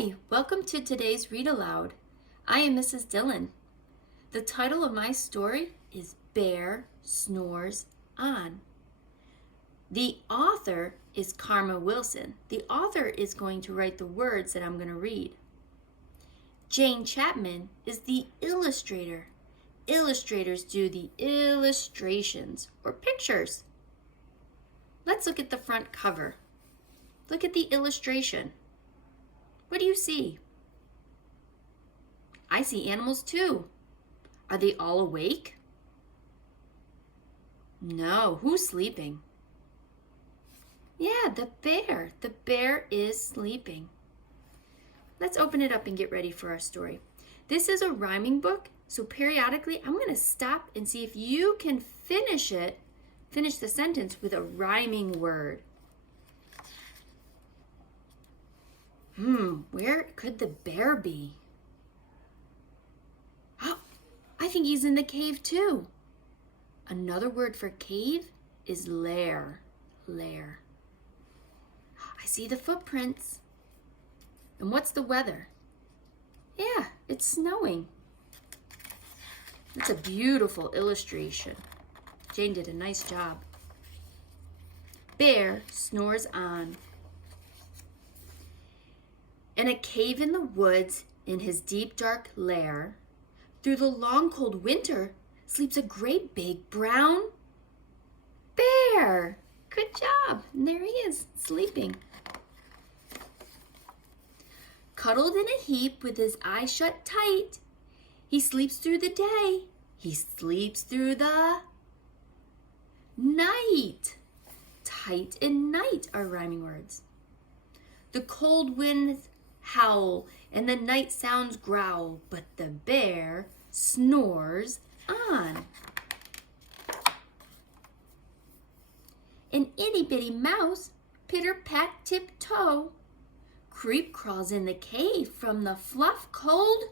Hi, welcome to today's Read Aloud. I am Mrs. Dillon. The title of my story is Bear Snores On. The author is Karma Wilson. The author is going to write the words that I'm going to read. Jane Chapman is the illustrator. Illustrators do the illustrations or pictures. Let's look at the front cover. Look at the illustration. What do you see? I see animals too. Are they all awake? No, who's sleeping? Yeah, the bear. The bear is sleeping. Let's open it up and get ready for our story. This is a rhyming book, so periodically I'm going to stop and see if you can finish the sentence with a rhyming word. Where could the bear be? Oh, I think he's in the cave too. Another word for cave is lair. Lair. I see the footprints. And what's the weather? Yeah, it's snowing. It's a beautiful illustration. Jane did a nice job. Bear snores on. In a cave in the woods, in his deep dark lair, through the long cold winter, sleeps a great big brown bear. Good job. And there he is, sleeping. Cuddled in a heap with his eyes shut tight, he sleeps through the day. He sleeps through the night. Tight and night are rhyming words. The cold winds howl and the night sounds growl, but the bear snores on. An itty bitty mouse, pitter pat tiptoe, creep crawls in the cave from the fluff cold.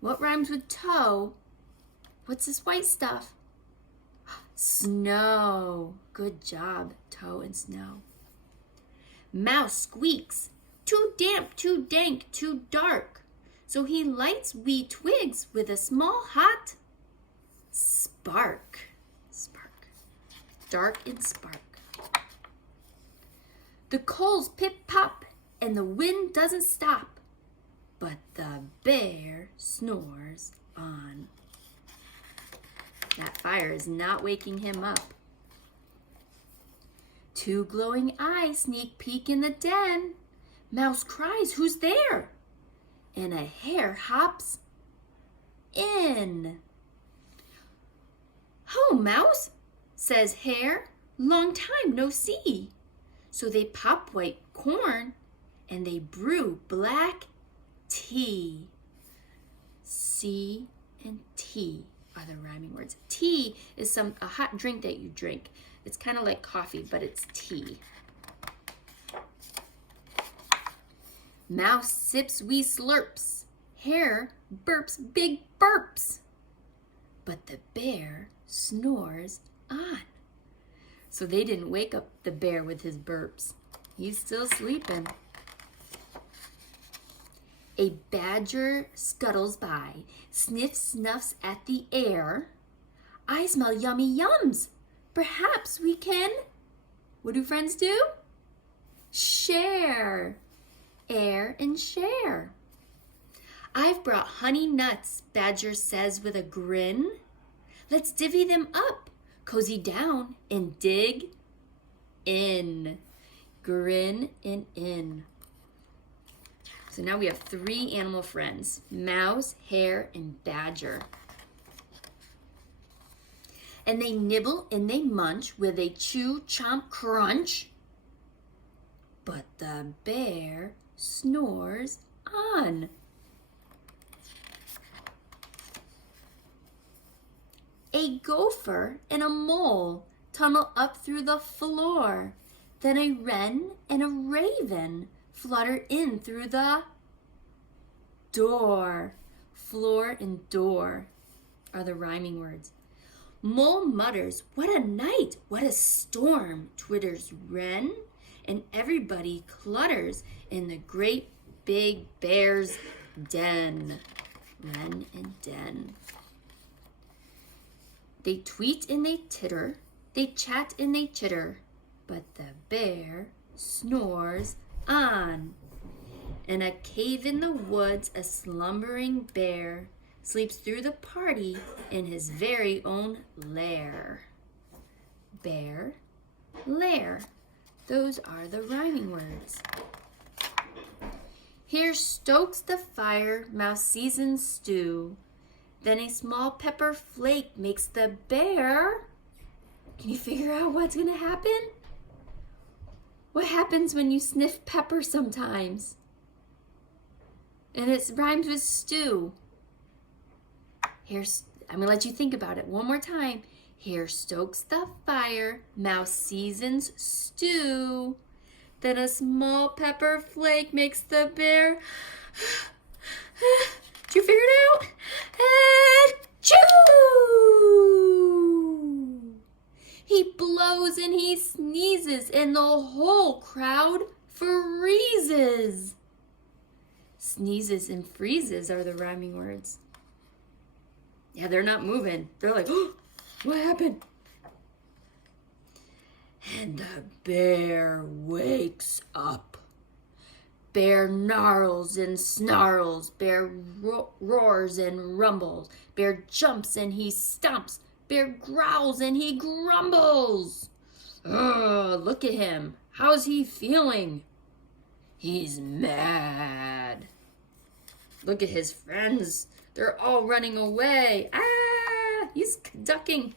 What rhymes with toe? What's this white stuff? Snow. Good job, toe and snow. Mouse squeaks, too damp, too dank, too dark. So he lights wee twigs with a small hot spark. Spark. Dark and spark. The coals pip pop and the wind doesn't stop, but the bear snores on. That fire is not waking him up. Two glowing eyes sneak peek in the den. Mouse cries, "Who's there?" And a hare hops in. "Ho, Mouse," says Hare, "long time no see." So they pop white corn and they brew black tea. C and tea are the rhyming words. Tea is a hot drink that you drink. It's kind of like coffee, but it's tea. Mouse sips wee slurps. Hare burps big burps. But the bear snores on. So they didn't wake up the bear with his burps. He's still sleeping. A badger scuttles by, sniffs, snuffs at the air. "I smell yummy yums. Perhaps we can..." What do friends do? Share. Air and share. "I've brought honey nuts," Badger says with a grin. "Let's divvy them up, cozy down, and dig in." Grin and in. So now we have 3 animal friends: mouse, hare, and badger. And they nibble and they munch with a chew, chomp, crunch. But the bear snores on. A gopher and a mole tunnel up through the floor. Then a wren and a raven flutter in through the door. Floor and door are the rhyming words. Mole mutters, "What a night, what a storm," twitters wren, and everybody clutters in the great big bear's den. Wren and den. They tweet and they titter, they chat and they chitter, but the bear snores on. In a cave in the woods, a slumbering bear sleeps through the party in his very own lair. Bear, lair. Those are the rhyming words. Here stokes the fire, mouse seasons stew. Then a small pepper flake makes the bear. Can you figure out what's going to happen? What happens when you sniff pepper sometimes? And it rhymes with stew. I'm going to let you think about it one more time. Here stokes the fire, mouse seasons stew. Then a small pepper flake makes the bear. Did you figure it out? Achoo! He blows and he sneezes and the whole crowd freezes. Sneezes and freezes are the rhyming words. Yeah, they're not moving. They're like, oh, what happened? And the bear wakes up. Bear gnarls and snarls. Bear roars and rumbles. Bear jumps and he stomps. Bear growls and he grumbles. Look at him. How's he feeling? He's mad. Look at his friends. They're all running away. Ah, he's ducking.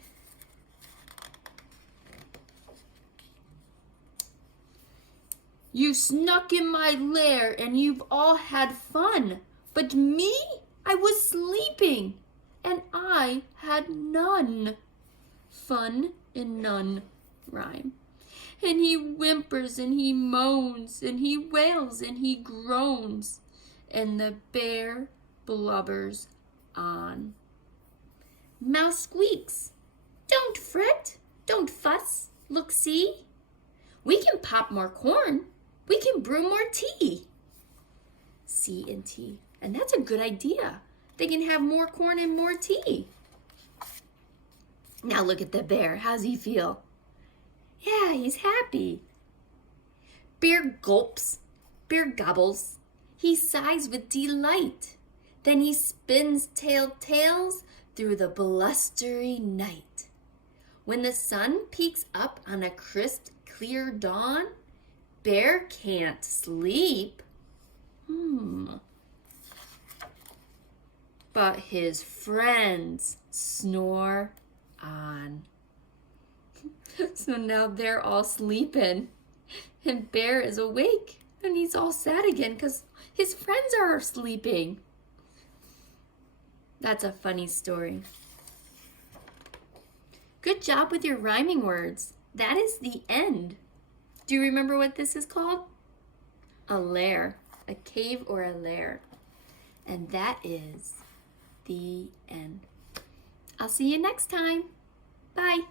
You snuck in my lair and you've all had fun. But me, I was sleeping and I had none. Fun and none rhyme. And he whimpers and he moans and he wails and he groans. And the bear blubbers on. Mouse squeaks. Don't fret, don't fuss, look see. We can pop more corn. We can brew more tea. C and T. And that's a good idea. They can have more corn and more tea. Now look at the bear. How's he feel? Yeah, he's happy. Bear gulps. Bear gobbles. He sighs with delight. Then he spins tails through the blustery night. When the sun peeks up on a crisp, clear dawn, bear can't sleep. But his friends snore on. So now they're all sleeping. And Bear is awake. And he's all sad again because his friends are sleeping. That's a funny story. Good job with your rhyming words. That is the end. Do you remember what this is called? A lair, a cave or a lair. And that is the end. I'll see you next time. Bye.